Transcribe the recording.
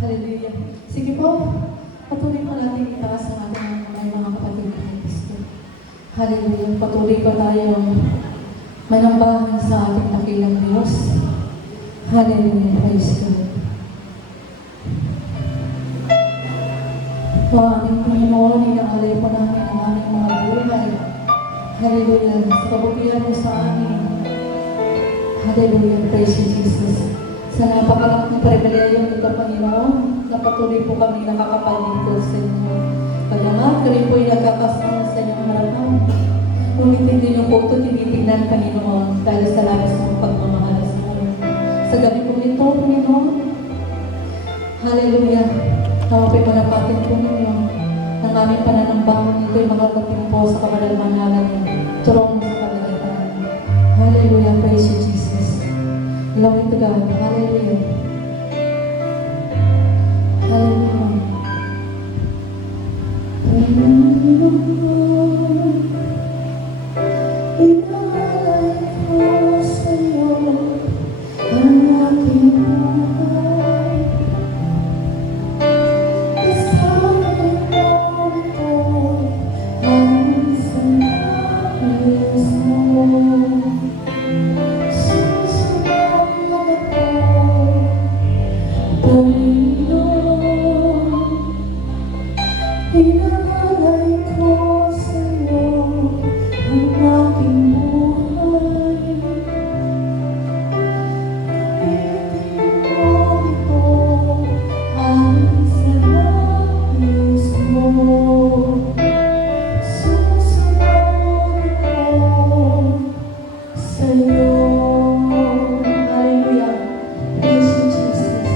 Hallelujah. Sige po, patuloy po natin itaas ang ating mga kapatid ng Kristo. Hallelujah. Patuloy pa tayong manambahan sa ating dakilang Diyos. Hallelujah. Praise God. O aming Panginoon, inaalay po namin ang aming mga buhay. Hallelujah. Sa kabutihan mo sa amin. Hallelujah. Praise you, Jesus. Sa napakalaking pribileyo nito, Panginoon, na patuloy po kami nakakapalingkod sa inyo. Paglamat, kami po ay nagkakasama sa inyong harapan. Ngunit hindi niyo po ito tinitignan, Panginoon, dahil sa labis ng pagmamahal sa amin. Sa gabi po ito, Panginoon, hallelujah, nawapay panapatin po ninyo ng aming pananambahan. Ito'y mga kating po sa kabanal-manalan niyo. Turong sa kalagatan. Hallelujah, praise you, Jesus. Glory to God. Hallelujah. Hallelujah. Inaalay ko sa iyo ang aking buhay. Isa'y mo ito ang sa nais mo. Inaalay ko sa iyo ang aking buhay. Gamitin mo ito ang sa nais mo. Susunod ako sa iyo. Hallelujah. Praise you, Jesus.